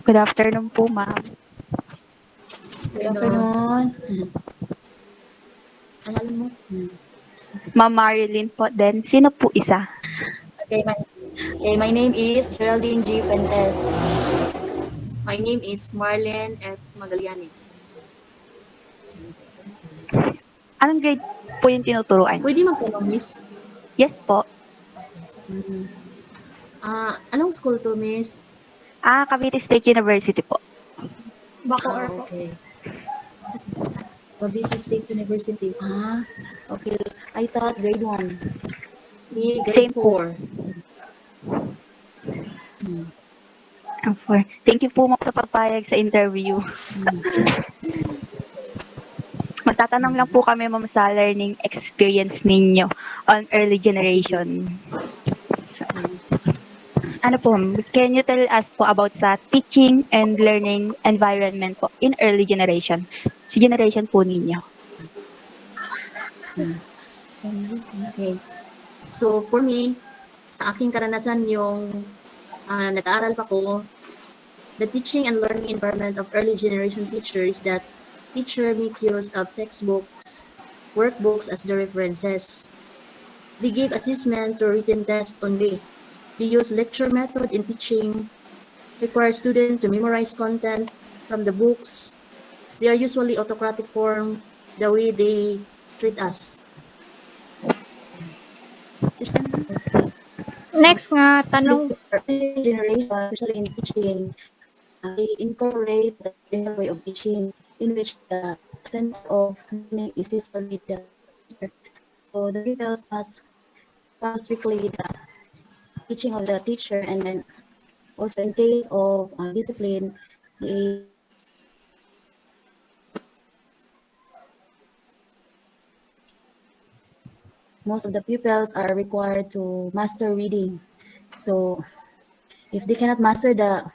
Good afternoon po, ma'am. Good afternoon. Ang alam mo? Ma'am Marilyn po din. Sino po isa? My name is Geraldine G. Fuentes. My name is Marlene F. Magallanes. Anong grade po yung tinuturuan? Pwede magtanong, miss? Yes po. Anong school to, miss? Cavite State University po. Bacoor po. Okay. Cavite State University. Okay. I thought grade 1. Me, Same grade po. 4. Thank you po, ma'am, sa pagpayag sa interview. Magtatanong lang po kami, ma'am, sa learning experience ninyo on early generation. Ano po, ma'am, can you tell us po about sa teaching and learning environment po in early generation? Sa generation po ninyo. Okay. So, for me, sa aking karanasan yung nag-aaral pa ko, the teaching and learning environment of early generation teachers that teacher make use of textbooks, workbooks as the references. They give assessment to written test only. They use lecture method in teaching, require students to memorize content from the books. They are usually autocratic form, the way they treat us. Next nga, tanong. Early generation, especially in teaching, they incorporate the traditional way of teaching in which the center of learning is usually the teacher. So the pupils must strictly the teaching of the teacher, and then also in case of discipline, most of the pupils are required to master reading. So if they cannot master the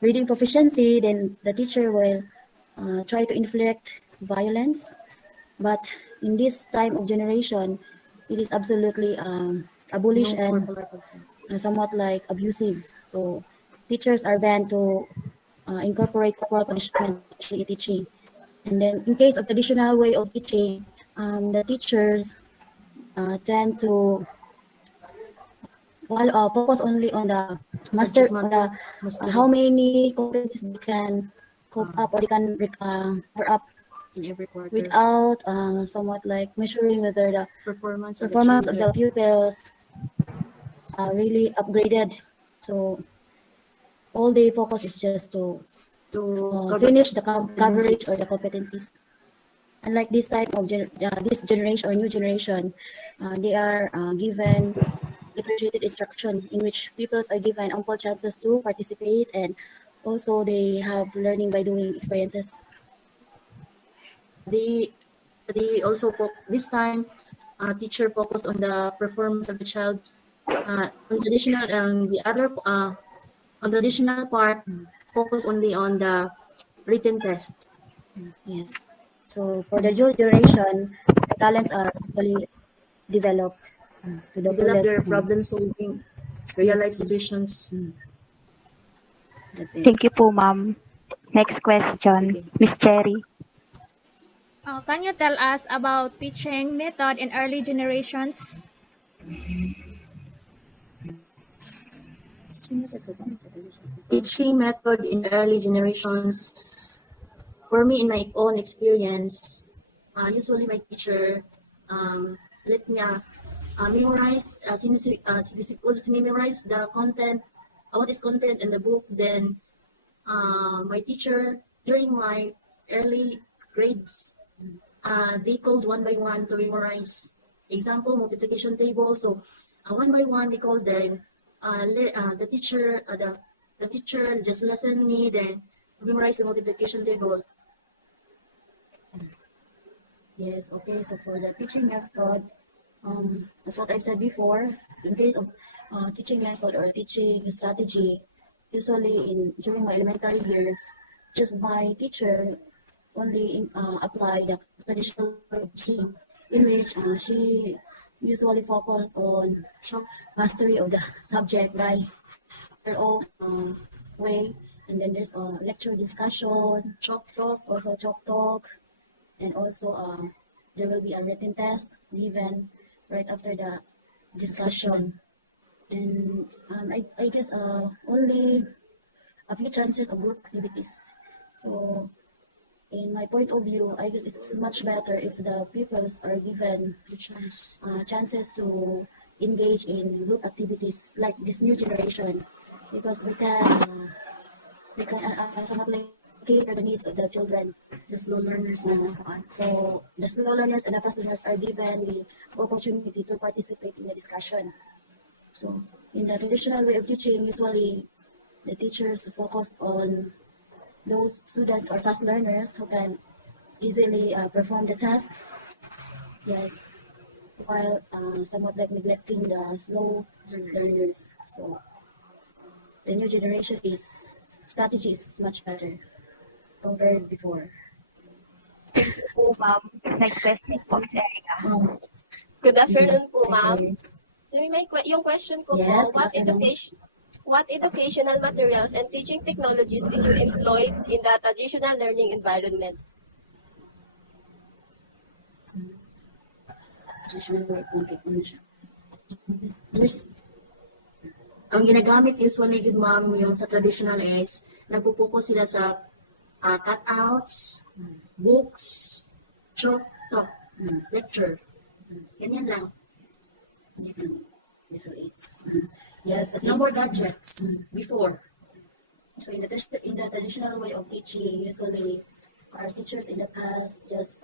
reading proficiency, then the teacher will try to inflict violence. But in this time of generation, it is absolutely abolished and somewhat like abusive. So teachers are banned to incorporate corporal punishment in teaching. And then in case of traditional way of teaching, the teachers tend to focus only on the master, on the how many competencies they can cope up or they can cover up In every quarter. without somewhat like measuring whether the performance of the pupils are really upgraded. So all they focus is just to finish the coverage or the competencies. Unlike this type of this generation or new generation, they are given differentiated instruction in which pupils are given ample chances to participate, and also they have learning by doing experiences. They also this time teacher focus on the performance of the child. On traditional the other on the additional part focus only on the written test. Yes. So for the new generation, the talents are fully developed to the Develop fullest. their problem solving, real life situations. That's it. Thank you po, ma'am. Next question, Miss Cherry. Can you tell us about teaching method in early generations? Teaching method in early generations. For me, in my own experience, usually my teacher let me memorize, memorize the content, what is content in the books. Then my teacher during my early grades, they called one by one to memorize. Example, multiplication table. So one by one they called them. The teacher just lesson me, then memorize the multiplication table. Yes, okay. So for the teaching method, that's what I've said before. In case of teaching method or teaching strategy, usually during my elementary years, just my teacher only apply the traditional teaching, in which she usually focused on mastery of the subject by her own way, And then there's a lecture discussion, Chalk talk. also chalk talk, and also there will be a written test given right after the discussion. And I guess only a few chances of group activities. So in my point of view, I guess it's much better if the pupils are given chances to engage in group activities like this new generation, because we can somewhat like cater the needs of the children, The slow learners so the slow learners and the fast learners are given the opportunity to participate in the discussion. So in the traditional way of teaching, usually the teachers focus on those students or fast learners who can easily perform the task. Yes, while somewhat like neglecting the slow learners. So the new generation strategy is much better compared before. Po, ma'am. Next question is po, Miss Erica. Good afternoon po, ma'am. So yung question ko Yes, po, what educational materials and teaching technologies did you employ in the traditional learning environment? There's, ang ginagamit usually good ma'am yung sa traditional is nagpo-focus sila sa cutouts, books, chalk talk, lecture. Ganyan lang. Yes, it's No more gadgets before. so in the traditional way of teaching, usually our teachers in the past just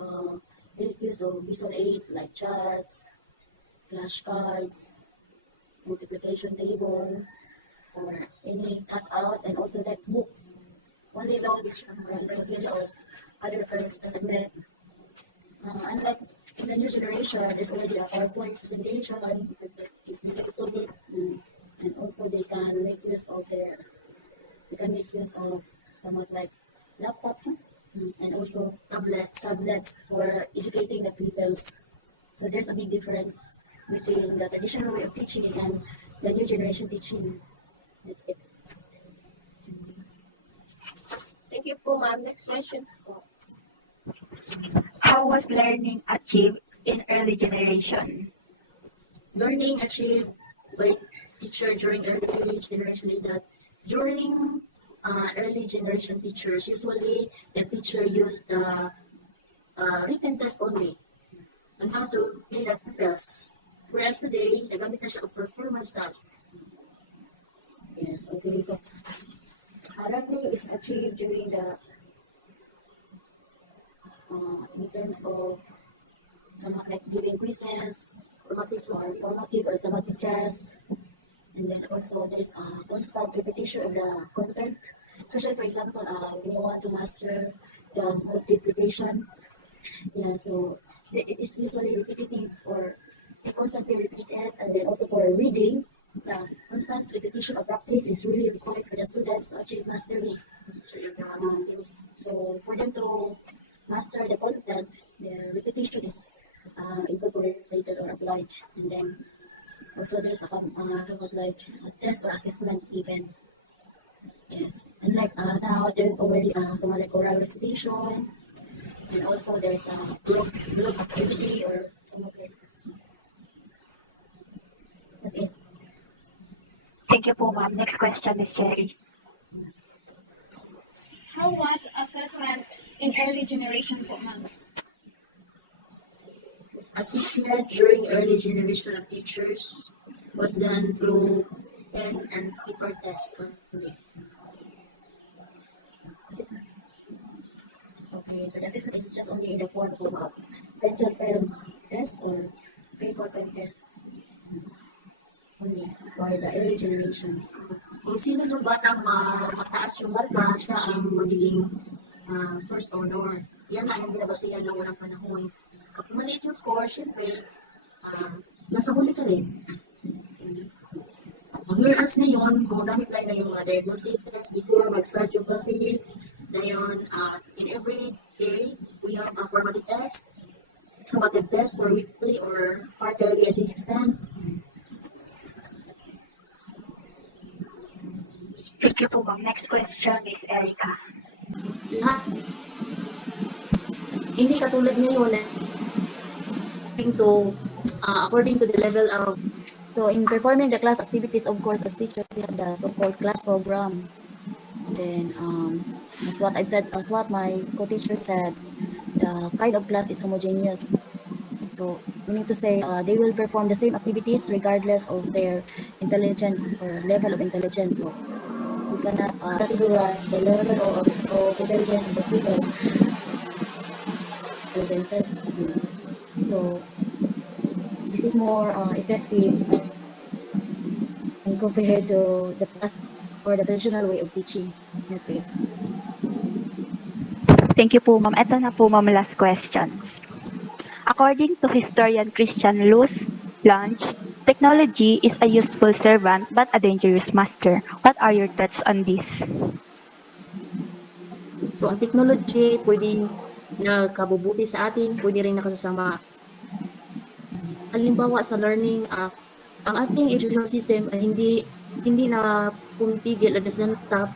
did use of visual aids like charts, flashcards, multiplication table, or any cutouts, and also textbooks. Only those other kinds of met. Unlike in the new generation, there's already a PowerPoint presentation, and also they can make use of somewhat like laptops, and also tablets for educating the pupils. So there's a big difference between the traditional way of teaching and the new generation teaching. That's it. Thank you po, ma'am. Next question po. How was learning achieved in early generation? Learning achieved by teacher during early generation is that during early generation teachers, usually the teacher used the written test only on how to play the pupils. Whereas today, nagamit na siya of performance task. Yes, okay. So learning is achieved during the in terms of somewhat like giving quizzes, formative or summative tests, and then also there's a constant repetition of the content. Especially, for example, when you want to master the multiplication, yeah, so it is usually repetitive or constantly repeated, and then also for reading, constant repetition of practice is really required for the students to achieve mastery. So for them to master the content, the repetition is incorporated or applied, and then also there's a test or assessment even. Yes, and like now there's already somewhat like oral recitation, and also there's a group activity or somewhat like. That's it. Thank you po, ma'am. Next question, Miss Cherry. How was assessment in early generation po, ma'am? Assessment during early generation of teachers was done through pen and paper test only. Okay, so the assessment is just only in the form of pencil pen test or paper pen test. Only for the early generation. Kung sino yung batang mataas yung marka, siya ang magiging first honor. Yan ang ginabasihan ng unang panahon. Kapag maliit yung score, syempre, nasa huli ka rin. Whereas ngayon, kung gamit lang na yung diagnostic test before mag-start yung conceiving, ngayon, in every day, we have a formative test, summative test for weekly or quarterly assessment. Thank you po, ma'am. Next question is Erica. Lahat, hindi katulad ngayon na according to the level of. So in performing the class activities, of course, as teachers, we have the so-called class program. Then, as what I've said, as what my co-teacher said, the kind of class is homogeneous. So, meaning to say, they will perform the same activities regardless of their intelligence or level of intelligence. So, we cannot categorize the level of intelligence of the pupils. Intelligences. So, this is more effective compared to the past or the traditional way of teaching. That's it. Thank you po, ma'am. Ito na po, ma'am, last questions. According to historian Christian Luz Lange, technology is a useful servant but a dangerous master. What are your thoughts on this? So, ang technology pwedeng nakabubuti sa atin, pwede rin nakasasama. Halimbawa sa learning, ang ating educational system ay hindi na pumipigil at doesn't stop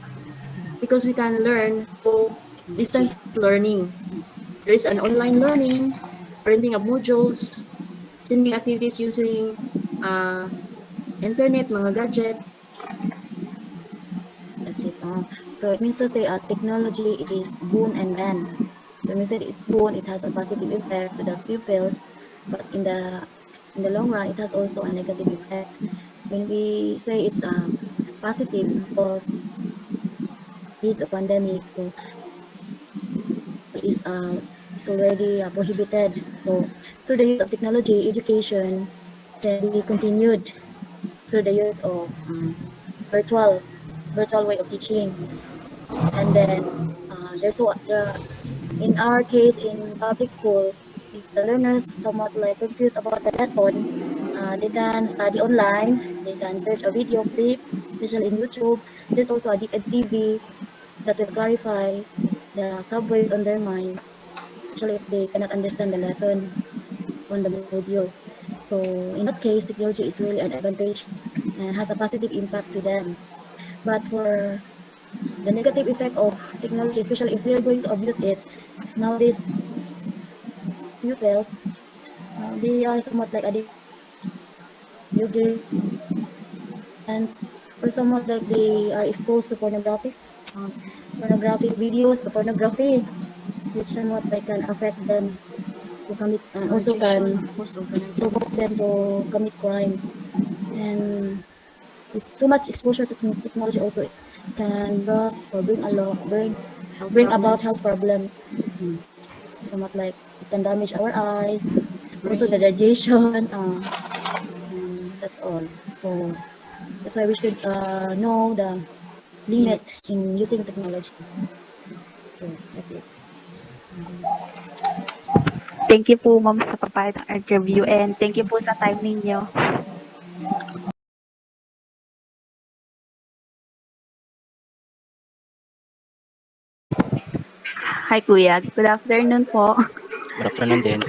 because we can learn through distance learning. There is an online learning, printing of modules, sending activities using internet, mga gadget. That's it. So it means to say technology is boon and ban. So when we say it's boon, it has a positive effect to the pupils, but in the long run, it has also a negative effect. When we say it's positive because it's a pandemic, so it's already prohibited. So through the use of technology, education can be continued through the use of virtual way of teaching. And then in our case in public school, if the learners somewhat like confused about the lesson, they can study online, they can search a video clip, especially in YouTube. There's also a TV that will clarify the cobwebs on their minds, especially if they cannot understand the lesson on the video. So in that case, technology is really an advantage and has a positive impact to them. But for the negative effect of technology, especially if we are going to abuse it, nowadays pupils, they are somewhat like addicted games, or somewhat like they are exposed to pornographic videos, or pornography, which somewhat like can affect them to commit, also can provoke them to commit crimes. And with too much exposure to technology also can bring about health problems. Somewhat like it can damage our eyes, also the radiation, and that's all. So that's why we should know the limits in using technology. So that's it. Thank you po, ma'am, sa pagpapayag ng interview, and thank you po sa time ninyo. Hi, Kuya. Good afternoon po. Good afternoon din.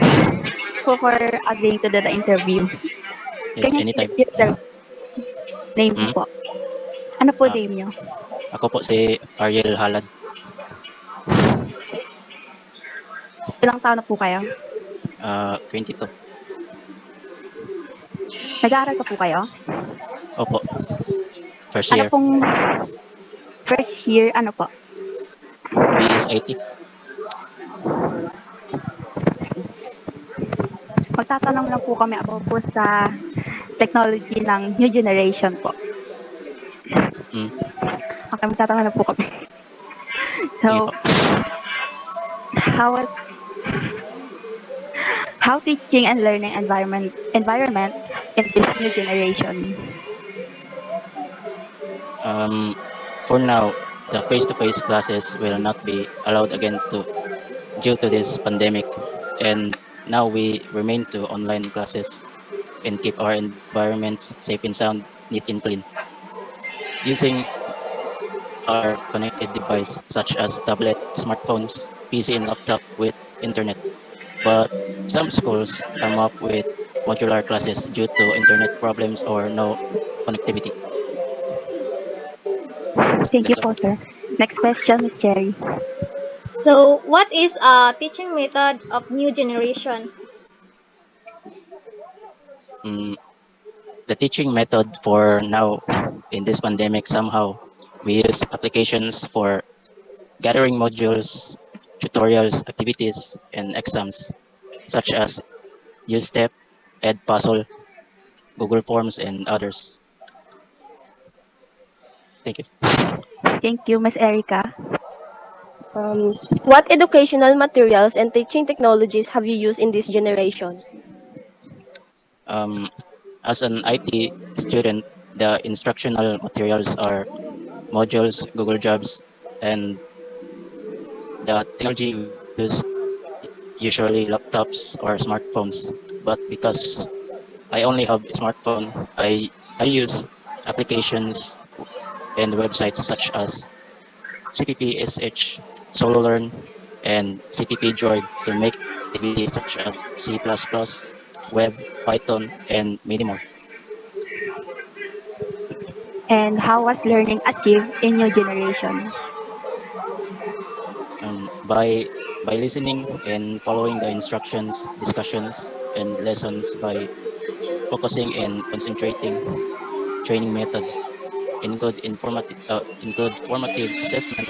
Po for agreeing to the interview. Yes, Can you anytime. give your name po? Ano po Ah. name nyo? Ako po si Ariel Halad. Ilang taon na po kayo? 22. Nag-aaral pa po kayo? Opo. First Ano year. pong first year, ano po? BS IT. Magtatanong lang po kami about po sa technology ng new generation po. Okay, magtatanong lang po kami. So, how teaching and learning environment in this new generation? For now, the face-to-face classes will not be allowed again due to this pandemic, and now we remain to online classes and keep our environments safe and sound, neat and clean, using our connected device such as tablet, smartphones, PC, and laptop with internet. But some schools come up with modular classes due to internet problems or no connectivity. Thank you That's all. po, sir. Next question, Ms. Cherry. So, what is a teaching method of new generation? Mm, the teaching method for now in this pandemic, somehow we use applications for gathering modules, tutorials, activities, and exams, such as USTEP, EdPuzzle, Google Forms, and others. Thank you. Thank you, Ms. Erica. What educational materials and teaching technologies have you used in this generation? Um, as an IT student, the instructional materials are modules, Google Jobs, and the technology we use usually laptops or smartphones. But because I only have a smartphone, I use applications and websites such as CPP-SH, SoloLearn, and CPP Droid to make activities such as C++, Web, Python, and many more. And how was learning achieved in new generation? By listening and following the instructions, discussions, and lessons by focusing and concentrating, training method include formative assessment,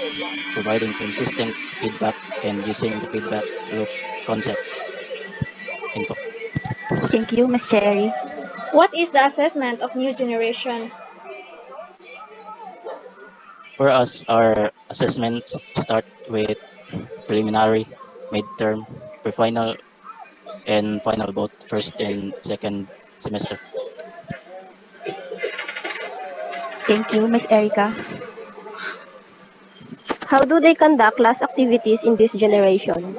providing consistent feedback, and using the feedback loop concept. Info. Thank you, Ms. Cherry. What is the assessment of new generation? For us, our assessments start with preliminary, midterm, pre-final, and final both first and second semester. Thank you, Ms. Erica. How do they conduct class activities in this generation?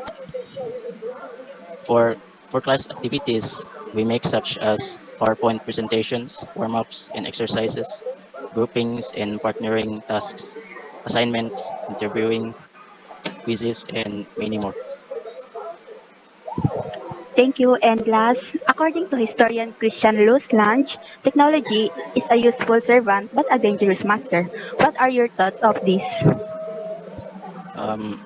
For for class activities, we make such as PowerPoint presentations, warm-ups and exercises, groupings and partnering tasks, assignments, interviewing, quizzes, and many more. Thank you. And last, according to historian Christian Luz Lange, technology is a useful servant but a dangerous master. What are your thoughts of this? Um,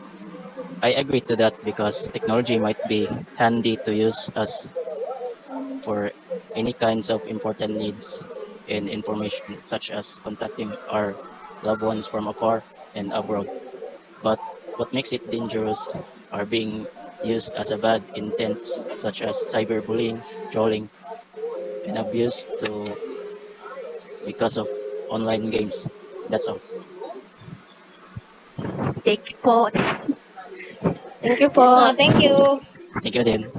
I agree to that because technology might be handy to use as for any kinds of important needs and information, such as contacting our loved ones from afar and abroad. But what makes it dangerous are being used as a bad intents, such as cyberbullying, trolling, and abuse to because of online games. That's all. Thank you po. Thank you po. Thank you. Thank you, then.